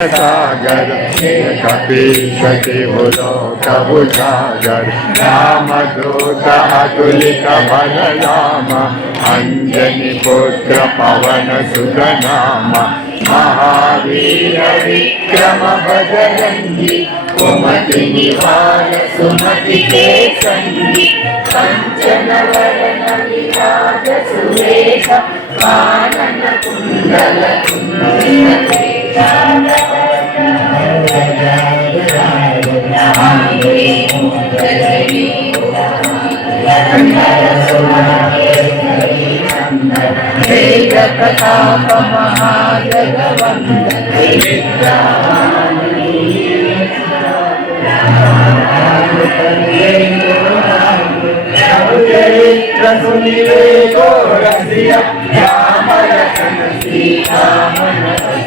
सागर कपीशति भुलो कबुसागर रामदूत अतुलित बलराम अञ्जनि पुत्र पवन सुतनाम महावीर विक्रम बजरङ्गी कुमति निवार सुमति के सङ्गी कञ्चन वरण विराज सुरेश कानन कुण्डल वेद प्रताप सुनिवे को रसिया राम लखन सीता मन रसिया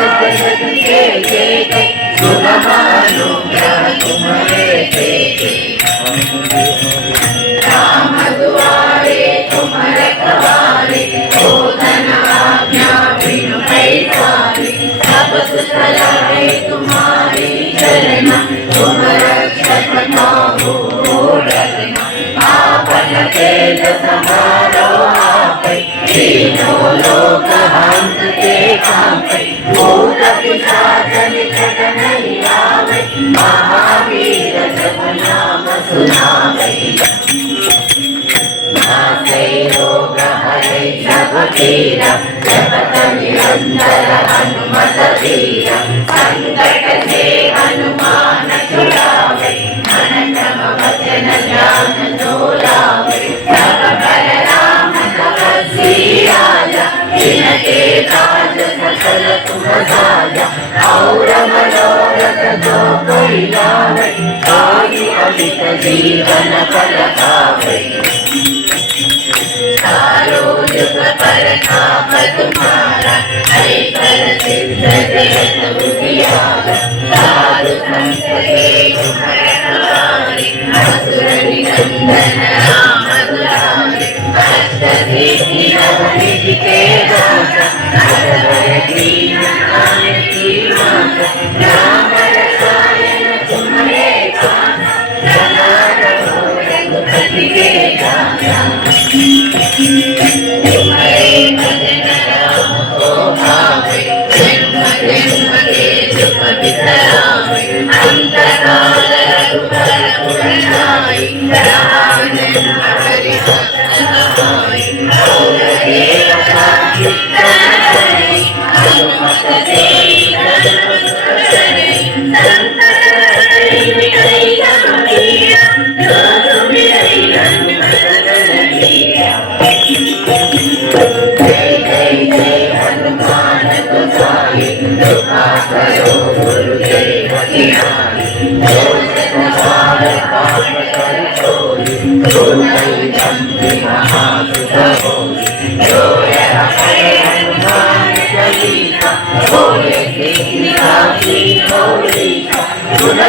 काज जगत के जेते శ్రీరం జపత నిరంతర హనుమత శ్రీరం సంకట సే హనుమాన చుడావై మననమ జీవన ఫలకావై कोई लावे आयु अमित जीवन फल पावे सारो युग पर नाम तुम्हारा हरे कर सिद्ध जगत उजियारा साधु संत के तुम रखवारे असुर निकंदन राम दुलारे अष्ट सिद्धि नवनिध के दाता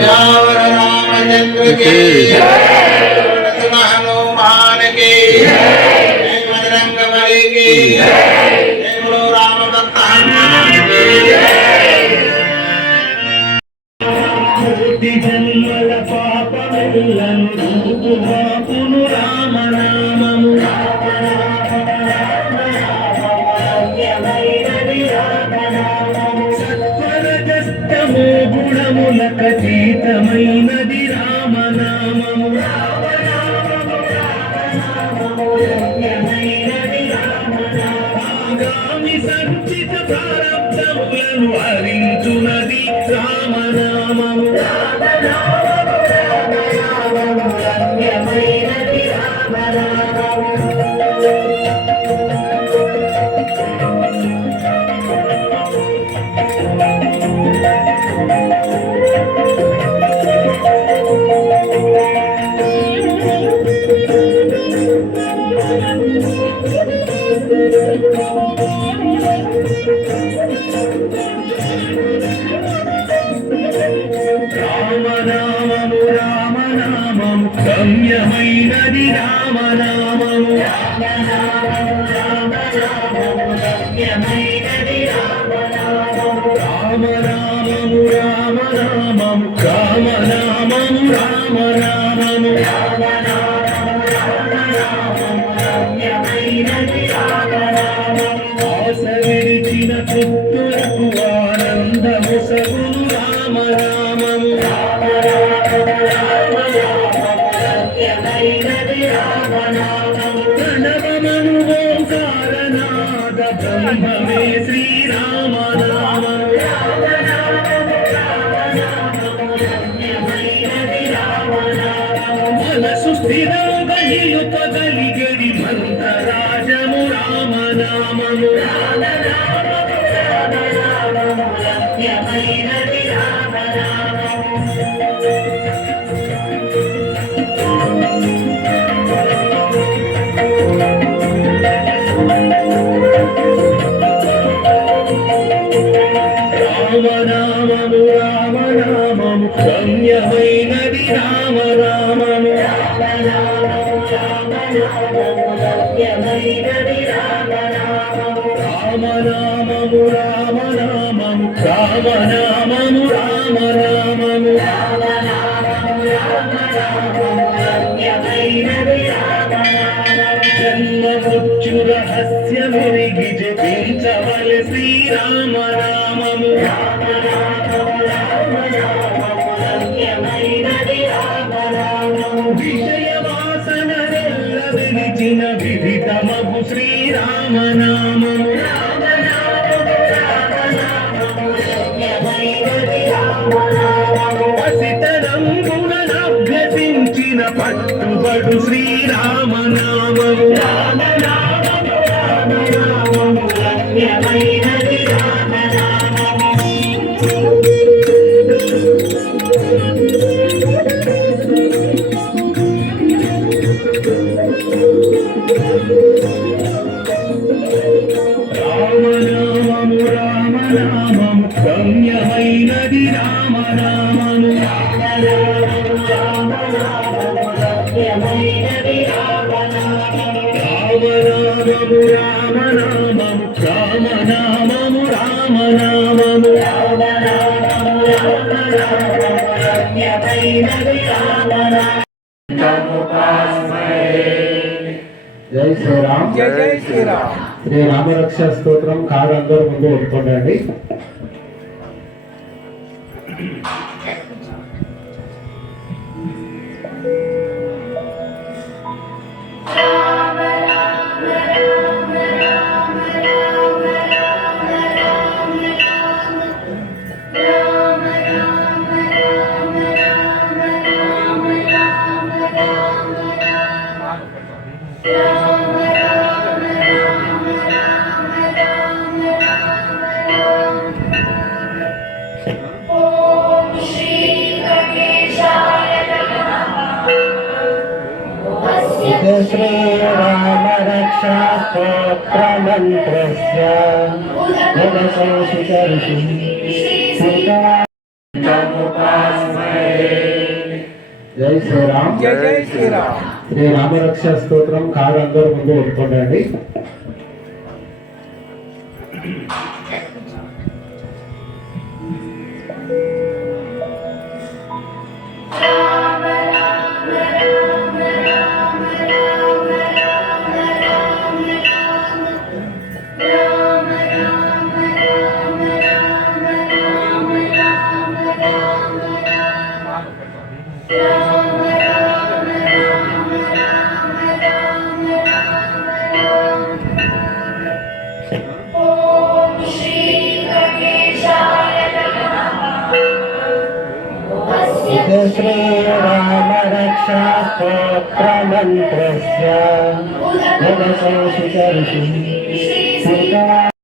श्यावर रामचंद्र के हनुमान के मदरंग मरे के హరించునది రామనామము రామనామము. గమ్యమైనది రామనామము. రామనామము రామనామము రామనామము రామనామము. ఆశ విడిచిన పుత్రులకు మనసు స్థిరంగా నిలుపగలిగడి మంత్రరాజము రామనామము రామనామము శ్రీరామనామము. అసితరంగుణనభ్యసించిన పట్టుబడు శ్రీరామనామము. జై శ్రీరామ్ జై శ్రీరామ్ శ్రీ రామరక్ష స్తోత్రం కారు అందరూ ముందు ఒప్పుకోండి మంత్రస్య జై శ్రీరామ్ జై జై శ్రీరామ్ శ్రీ రామరక్ష స్తోత్రం కాదు అందరూ ముందు ఒప్పుకోండి శ్రీరామ రక్షా స్తోత్ర మంత్రస్య